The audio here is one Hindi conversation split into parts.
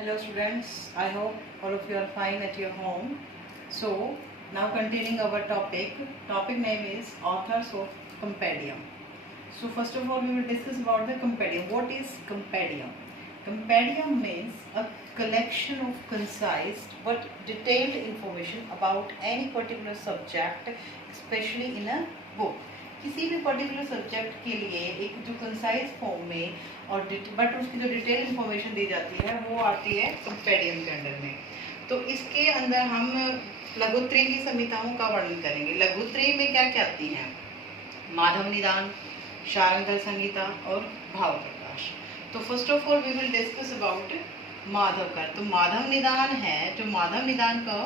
Hello students, I hope all of you are fine at your home. So now continuing our topic name is authors of compendium. So first of all we will discuss about the compendium. What is compendium? Compendium means a collection of concise but detailed information about any particular subject, especially in a book. किसी भी पर्टिकुलर सब्जेक्ट के लिए एक जो कंसाइज फॉर्म में और बट उसकी जो डिटेल इंफॉर्मेशन दी जाती है वो आती है कंपेडियम के अंडर में। तो इसके अंदर हम लघुत्रयी की संहिताओं का वर्णन करेंगे। लघुत्रयी में क्या क्या आती हैं? माधव निदान, शार्ंगधर संहिता और भाव प्रकाश। तो first of all we will discuss about Madhavkar. तो माधव निदान है, जो माधव निदान का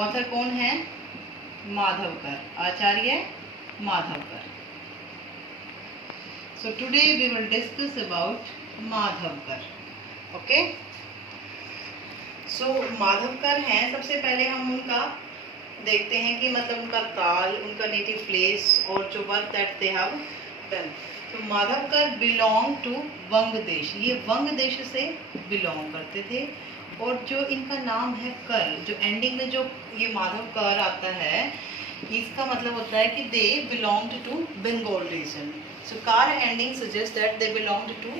ऑथर कौन है? माधवकर, आचार्य माधवकर। So today we will discuss about माधवकर. Okay? So माधवकर हैं, सबसे पहले हम उनका देखते हैं कि मतलब उनका काल, उनका नेटिव प्लेस और जो work that they have done. तो माधवकर बिलोंग टू वंग देश, ये वंग देश से बिलोंग करते थे। और जो इनका नाम है कर, जो एंडिंग में जो ये माधवकर आता है, इसका मतलब होता है कि they belonged to Bengal region. So कार एंडिंग suggest that they belonged to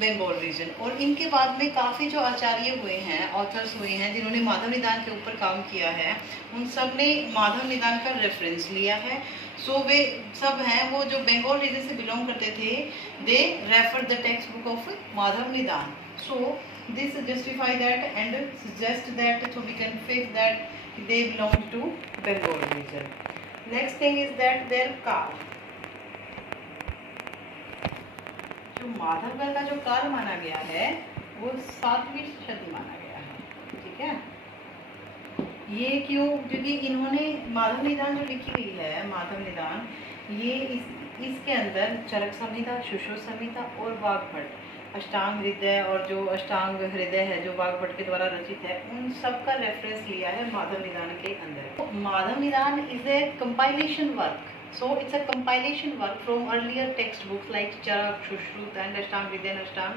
Bengal region. और इनके बाद में काफ़ी जो आचार्य हुए हैं, ऑथर्स हुए हैं, जिन्होंने माधव निदान के ऊपर काम किया है, उन सब ने माधव निदान का रेफरेंस लिया है। सो वे सब हैं वो जो बंगाल रीजन से बिलोंग करते थे, they refer the text book of Madhav निदान। सो this justify that and suggest that, so we can fix that they belong to Bengal region. Next thing is that their काल, जो माधवकर का जो काल माना गया है वो 7वीं शताब्दी माना गया है। ठीक है, ये क्यों? क्योंकि इन्होंने माधव निदान जो लिखी हुई है, माधव निदान, ये इसके अंदर चरक संहिता, सुश्रुत संहिता और वाग्भट, अष्टांग हृदय और जो अष्टांग हृदय है जो वाग्भट के द्वारा रचित है, उन सब का रेफरेंस लिया है माधव निदान के अंदर। तो Madhav Nidan is a compilation work, so it's a compilation work from earlier textbooks like Charaka, Sushruta and Ashtanga Hridaya and Ashtanga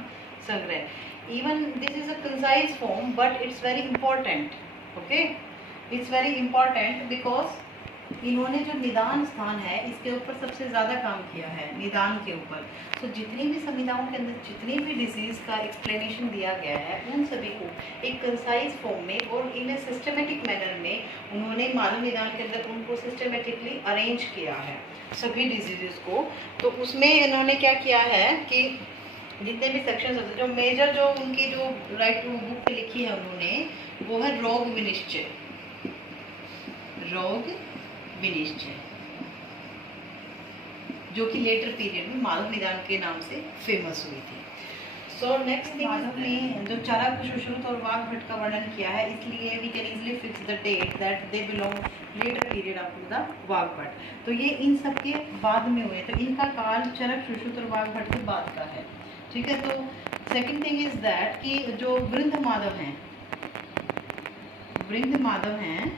Sangraha. Even this is a concise form but it's very important. Okay, it's very important because इन्होंने जो निदान स्थान है इसके ऊपर सबसे ज़्यादा काम किया है, निदान के ऊपर। तो जितनी भी संहिताओं के अंदर जितनी भी डिजीज़ का एक्सप्लेनेशन दिया गया है, उन सभी को एक कंसाइज फॉर्म में और इन ए सिस्टमेटिक मैनर में उन्होंने मानव निदान के अंदर उनको सिस्टमेटिकली अरेंज किया है, सभी डिजीज़ को। तो उसमें इन्होंने क्या किया है कि जितने भी सेक्शंस होते हैं, जो मेजर जो उनकी जो राइट बुक लिखी है उन्होंने, वो है रोग विनिश्चय, रोग विनिश्चय, जो कि लेटर पीरियड में माधव निदान के नाम से फेमस हुई थी। सो नेक्स्ट थिंग, माधव ने जो चरक, सुश्रुत और वाग्भट का वर्णन किया है, इसलिए we can easily fix the date that they belong later period after the Vagbhata. तो ये इन सब के बाद में हुए, तो इनका काल चरक, सुश्रुत और वाग्भट के बाद का है। ठीक है, तो सेकेंड थिंग इज दैट कि जो वृंद माधव हैं, वृंद माधव हैं,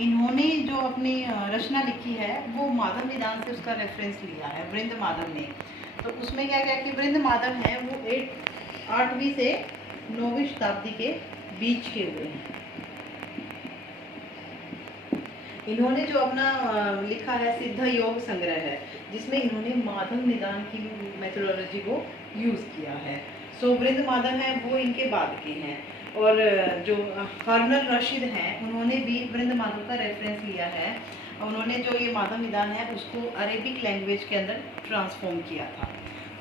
इन्होंने जो अपनी रचना लिखी है वो माधव निदान से उसका रेफरेंस लिया है, वृंद माधव ने। तो उसमें क्या क्या कि वृंद माधव हैं वो 8वीं से 9वीं शताब्दी के बीच के हुए हैं। इन्होंने जो अपना लिखा है सिद्ध योग संग्रह है, जिसमें इन्होंने माधव निदान की मेथोडोलॉजी को यूज़ किया है। सो वृंद माधव हैं वो इनके बाद के हैं। और जो कर्नल रशीद हैं, उन्होंने भी वृंद माधव का रेफरेंस लिया है। उन्होंने जो ये माधव निदान है उसको अरेबिक लैंग्वेज के अंदर ट्रांसफॉर्म किया था।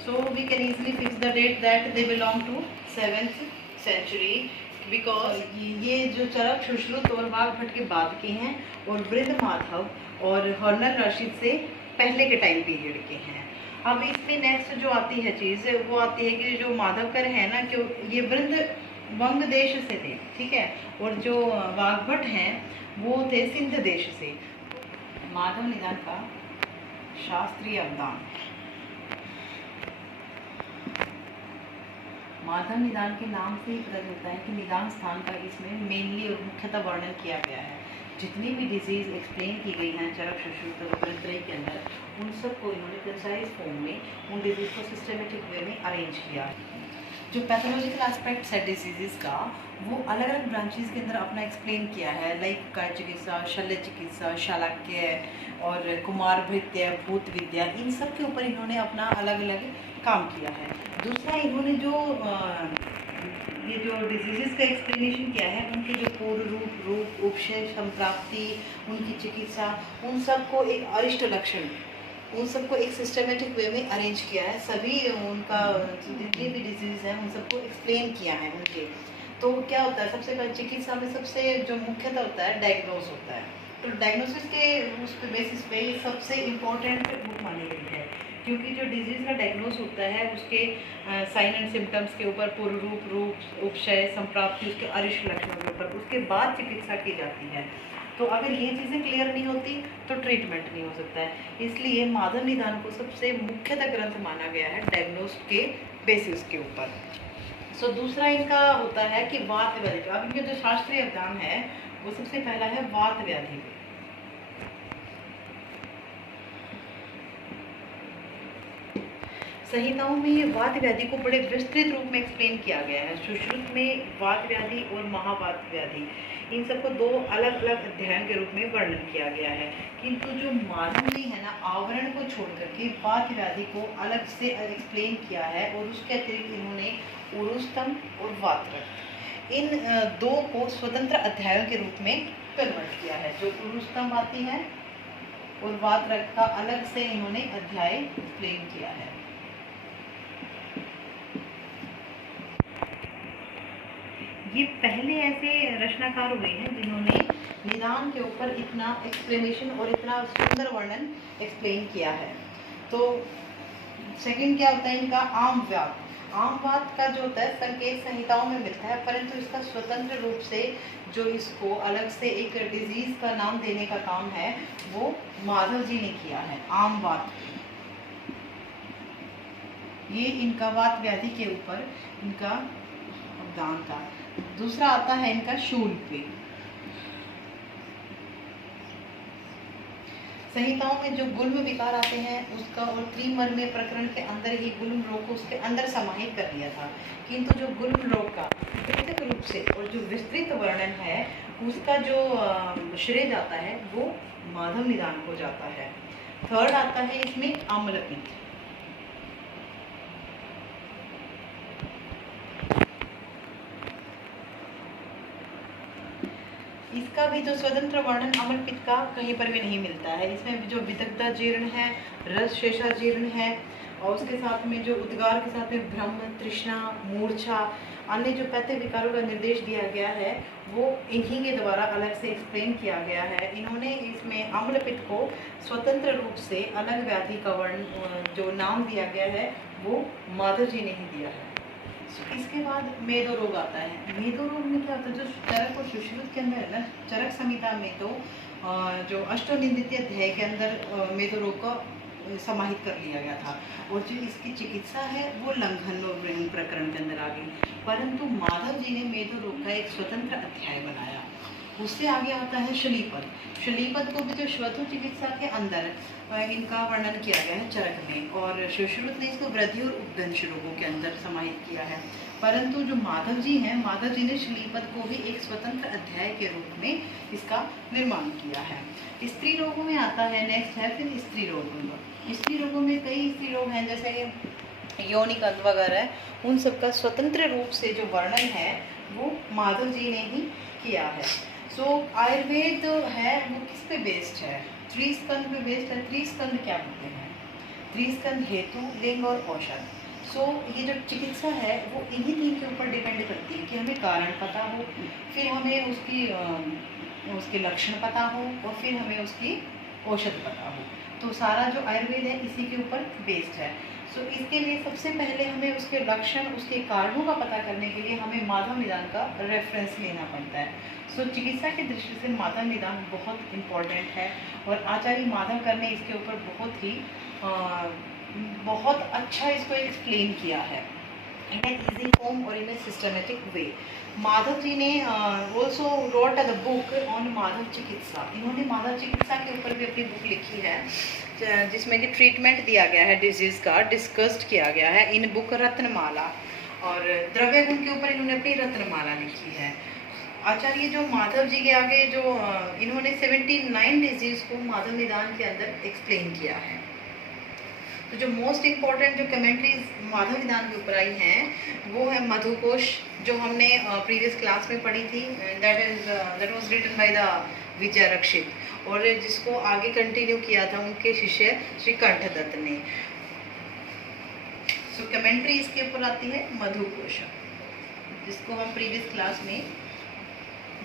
So we can easily fix the date that they belong to 7th century, because ये जो चरक, सुश्रुत और वाग्भट के बाद के हैं, और वृंद माधव और कर्नल रशीद से पहले के टाइम पीरियड के हैं। अब इसमें नेक्स्ट जो आती है चीज़ वो आती है कि जो माधवकर है ना, कि ये वृंद वंग देश से थे, ठीक है, और जो वाग्भट हैं वो थे सिंध देश से। माधव निदान का शास्त्रीय अवदान, माधव निदान के नाम से ही पता चलता है कि निदान स्थान का इसमें मेनली और मुख्यतः वर्णन किया गया है। जितनी भी डिजीज़ एक्सप्लेन की गई हैं चरक, सुश्रुत और वृंत्रयी के अंदर, उन सब को इन्होंने कंसाइज फॉर्म में उन डिजीज़ को सिस्टमेटिक वे में अरेंज किया। जो पैथोलॉजिकल एस्पेक्ट्स है डिजीज़ का वो अलग अलग ब्रांचेस के अंदर अपना एक्सप्लेन किया है, लाइक काय चिकित्सा, शल्य चिकित्सा, शालाक्य और कुमार भृत्य, भूत विद्या, इन सब के ऊपर इन्होंने अपना अलग अलग काम किया है। दूसरा इन्होंने जो ये जो डिजीज़ का एक्सप्लेनेशन किया है, उनके जो पूर्व रूप, उपशय, संप्राप्ति, उनकी चिकित्सा, उन सबको एक अरिष्ट लक्षण, उन सबको एक सिस्टमेटिक वे में अरेंज किया है। सभी उनका जितने भी डिजीज़ हैं उन सबको एक्सप्लेन किया है उनके। तो क्या होता है, सबसे पहले चिकित्सा में सबसे जो मुख्यतः होता है डायग्नोस होता है। तो डायग्नोसिस के उस बेसिस पे ये सबसे इम्पोर्टेंट बुक मानी गई है, क्योंकि जो डिजीज़ का डायग्नोस होता है उसके साइन एंड सिम्टम्स के ऊपर, पूर्व रूप, उपशय, संप्राप्ति, उसके अरिष्ट लक्षणों के ऊपर, उसके बाद चिकित्सा की जाती है। तो अगर ये चीज़ें क्लियर नहीं होती तो ट्रीटमेंट नहीं हो सकता है। इसलिए माधव निदान को सबसे मुख्यतः ग्रंथ माना गया है डायग्नोस के बेसिस के ऊपर। सो दूसरा इनका होता है कि वात व्याधि। अब इनका जो शास्त्रीय अध्ययन है वो सबसे पहला है वात व्याधि। संहिताओं में ये वात व्याधि को बड़े विस्तृत रूप में एक्सप्लेन किया गया है। सुश्रुत में वात व्याधि और महावात व्याधि, इन सबको दो अलग अलग अध्ययन के रूप में वर्णन किया गया है। किंतु जो मानव जी है ना, आवरण को छोड़ करके वात व्याधि को अलग से एक्सप्लेन किया है, और उसके अतिरिक्त इन्होंने उरुस्तम और वात्रक, इन दो को स्वतंत्र अध्यायों के रूप में कन्वर्ट किया है। जो उरुस्तम आती है और वात्रक का अलग से इन्होंने अध्याय एक्सप्लेन किया है। ये पहले ऐसे रचनाकार हुए हैं जिन्होंने निदान के ऊपर इतना एक्सप्लेनेशन और इतना सुंदर वर्णन एक्सप्लेन किया है। तो सेकंड क्या होता है इनका आमवात। आमवात का जो होता है संकेत संहिताओं में मिलता है, परंतु इसका स्वतंत्र रूप से जो इसको अलग से एक डिजीज का नाम देने का काम है वो माधव जी ने किया है। आमवात, ये इनका वात व्याधि के ऊपर इनका अवदान था। दूसरा आता है इनका शूलपे। संहिताओं में जो गुल्म विकार आते हैं उसका और त्रिमर्म्य प्रकरण के अंदर ही गुल्म रोग को उसके अंदर समाहित कर दिया था, किंतु जो गुल्म रोग का पृथक रूप से और जो विस्तृत वर्णन है उसका जो श्रेय जाता है वो माधव निदान को जाता है। थर्ड आता है इसमें अम्लपित्त। इसका भी जो स्वतंत्र वर्णन अम्लपित्त का कहीं पर भी नहीं मिलता है। इसमें जो विदग्धा जीर्ण है, रस शेषा जीर्ण है, और उसके साथ में जो उद्गार के साथ में भ्रम, तृष्णा, मूर्छा, अन्य जो पैत्य विकारों का निर्देश दिया गया है वो इन्हीं के द्वारा अलग से एक्सप्लेन किया गया है। इन्होंने इसमें अम्लपित्त को स्वतंत्र रूप से अलग व्याधि का वर्ण जो नाम दिया गया है वो माधव जी ने ही दिया है। इसके बाद मेदो रोग आता है। मेदो रोग में क्या होता है, जो चरक और सुश्रुत के अंदर है ना, चरक संहिता में तो जो अष्टोनिंदित अध्याय के अंदर मेदो रोग का समाहित कर लिया गया था, और जो इसकी चिकित्सा है वो लंघन और व्रण प्रकरण के अंदर आ गई। परंतु माधव जी ने मेदो रोग का एक स्वतंत्र अध्याय बनाया। उससे आगे आता है शलीपद। शलीपद को भी जो श्वतु चिकित्सा के अंदर इनका वर्णन किया गया है चरक में, और सुश्रुत ने इसको वृद्धि और उपदंश रोगों के अंदर समाहित किया है। परंतु जो माधव जी हैं, माधव जी ने शलीपद को भी एक स्वतंत्र अध्याय के रूप में इसका निर्माण किया है। स्त्री रोगों में आता है, नेक्स्ट है फिर स्त्री रोगों। स्त्री रोगों में कई स्त्री रोग हैं, जैसे योनिकंद वगैरह, उन सबका स्वतंत्र रूप से जो वर्णन है वो माधव जी ने ही किया है। सो आयुर्वेद है वो किस पे बेस्ड है, त्रिस्कंद पे बेस्ड है। त्रिस्कंद क्या होते हैं, त्रिस्कंद हेतु, लिंग और औषध। सो ये जो चिकित्सा है वो इन्हीं तीन के ऊपर डिपेंड करती है कि हमें कारण पता हो, फिर हमें उसके लक्षण पता हो, और फिर हमें उसकी औषध पता हो। तो सारा जो आयुर्वेद है इसी के ऊपर बेस्ड है। सो इसके लिए सबसे पहले हमें उसके लक्षण, उसके कारणों का पता करने के लिए हमें माधव निदान का रेफरेंस लेना पड़ता है। सो चिकित्सा की दृष्टि से माधव निदान बहुत इम्पॉर्टेंट है, और आचार्य माधवकर ने इसके ऊपर बहुत अच्छा इसको एक्सप्लेन किया है इन ए इजी फॉर्म और इन a systematic way. Madhav ji ने also wrote the book on Madhav चिकित्सा। इन्होंने माधव चिकित्सा के ऊपर भी अपनी बुक लिखी है जिसमें कि ट्रीटमेंट दिया गया है डिजीज़ का, डिस्कस्ड किया गया है इन बुक रत्नमाला। और द्रव्य गुण के ऊपर इन्होंने अपनी रत्नमाला लिखी है। आचार्य जो माधव जी के आगे जो इन्होंने 79 डिजीज को माधव निदान के अंदर एक्सप्लेन किया है। तो जो मोस्ट इम्पॉर्टेंट जो कमेंट्रीज माधव निदान के ऊपर आई हैं वो है मधुकोश, जो हमने प्रीवियस क्लास में पढ़ी थी। That was written by the Vijay Rakshit, और जिसको आगे कंटिन्यू किया था उनके शिष्य श्री कंठदत्त ने। सो कमेंट्री इसके ऊपर आती है मधुकोश, जिसको हम प्रीवियस क्लास में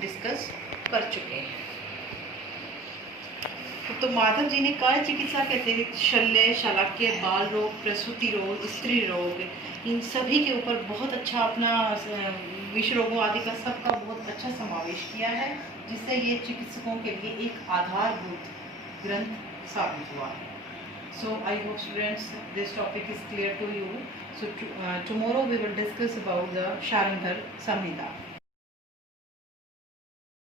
डिस्कस कर चुके हैं। तो माधव जी ने काय चिकित्सा के अतिरिक्त शल्य, शलाक्य, बाल रोग, प्रसूति रोग, स्त्री रोग, इन सभी के ऊपर बहुत अच्छा अपना विष रोगों आदि का सबका बहुत अच्छा समावेश किया है, जिससे ये चिकित्सकों के लिए एक आधारभूत ग्रंथ साबित हुआ है। So I hope students this topic is clear to you. So tomorrow we will discuss about the Sharangdhar Samhita.